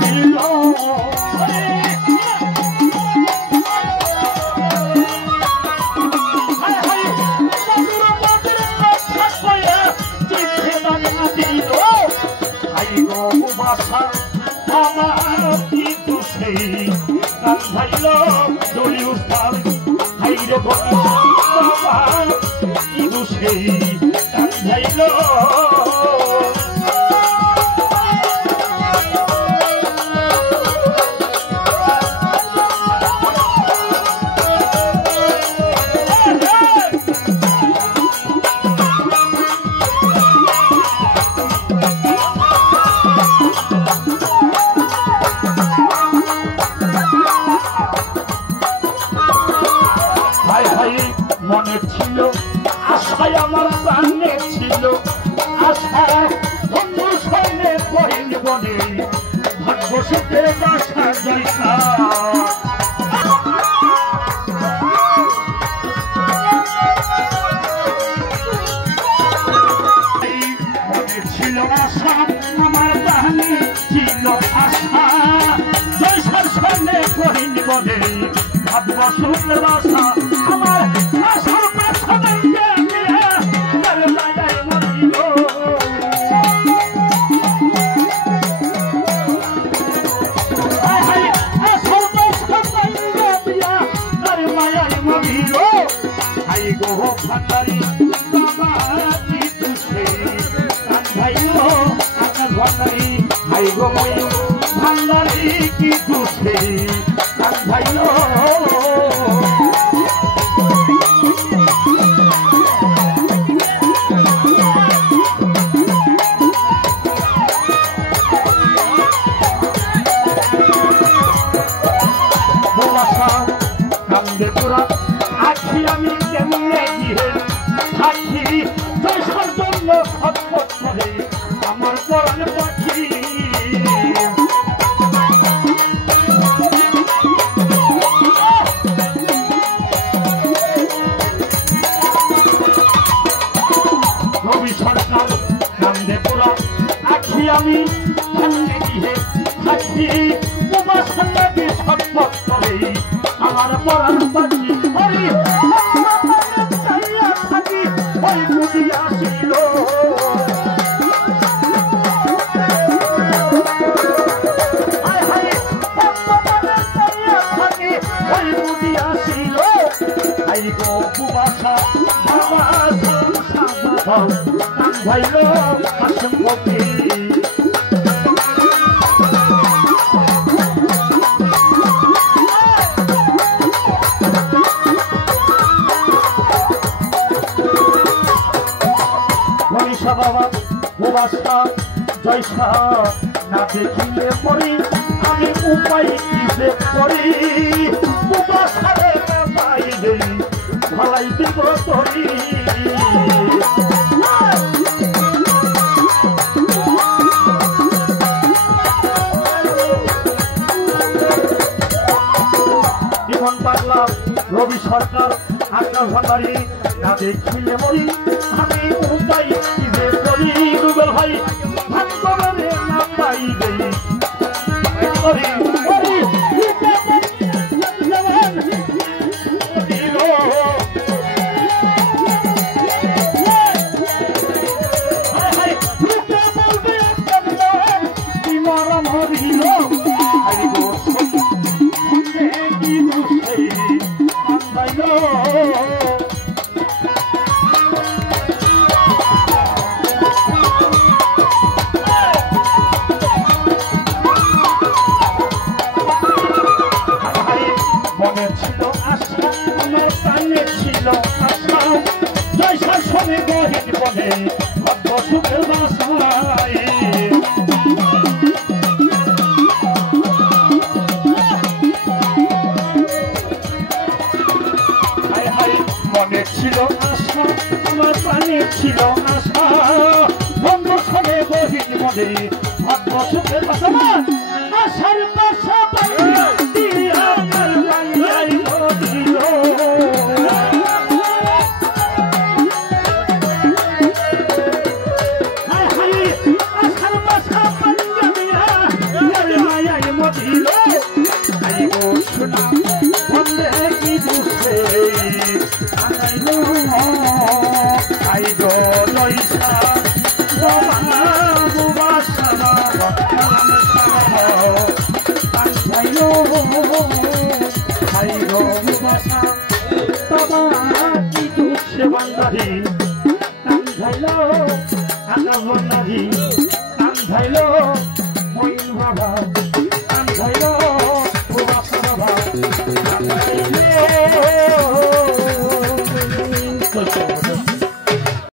দিল আমার কিন্তু সেই কান্ধাইল দড়ি উস্তাদ হাইরে বাবা কিন্তু সেই কান্ধাইল মনে ছিল আশায় আমার প্রাণে ছিল আশা বন্ধু সৈন্যে কহিল বনে ভাগ্য সুখে বাসা যাইতা মনে ছিল আশা আমার প্রাণে ছিল আশা জয়সার সৈন্যে কহিল বনে ভাগ্য সুখে বাসা আমার ভান্ডারি বাবা কিন্তু সেই কান্ধাইল আকাশ ভান্ডারি হাই গো ভান্ডারি কিন্তু সেই কান্ধাইল কান্দে পুরা আছি আমি কেমনে গিয়ে থাকি দেশের জন্য খটখট করে আমার পরাণ পাখি রবি সরকার কান্দে পুরা আছি আমি কেমনে গিয়ে থাকি তোমার সঙ্গে খটখট করে আমার পরাণ পাখি হরি থাকি ওই বুঝি আসিল থাকি ওই বুঝি আসিল আই গো কুবাসা বাবা কান্ধাইল আসম পথে বাবা ভুবাসা জয়সা না দেখিলে পড়ি আমি উপায় কি যে করি ভুবাসারে না পাইলে ভালাই দিব তরি জীবন পাগলা রবি সরকার আকাশ ভান্ডারি না দেখিলে মরি আমি উপায় কি যে করি রুবেল ভাই ভাগ্যবানে না পাইবে করি মনে ছিল আশা আমার প্রাণে ছিল আশা জয়সার সঙ্গে গহিন বনে ভাগ্য সুখের বাসায় মনে ছিল আশা আমার প্রাণে ছিল আশা বন্ধুর সঙ্গে গহিন বনে ভাগ্য সুখের বাসায় আশার বাসা গো লইছা ভালোবাসা আইলো আইলো বাসা তোমার কি দুঃখে বান্দারি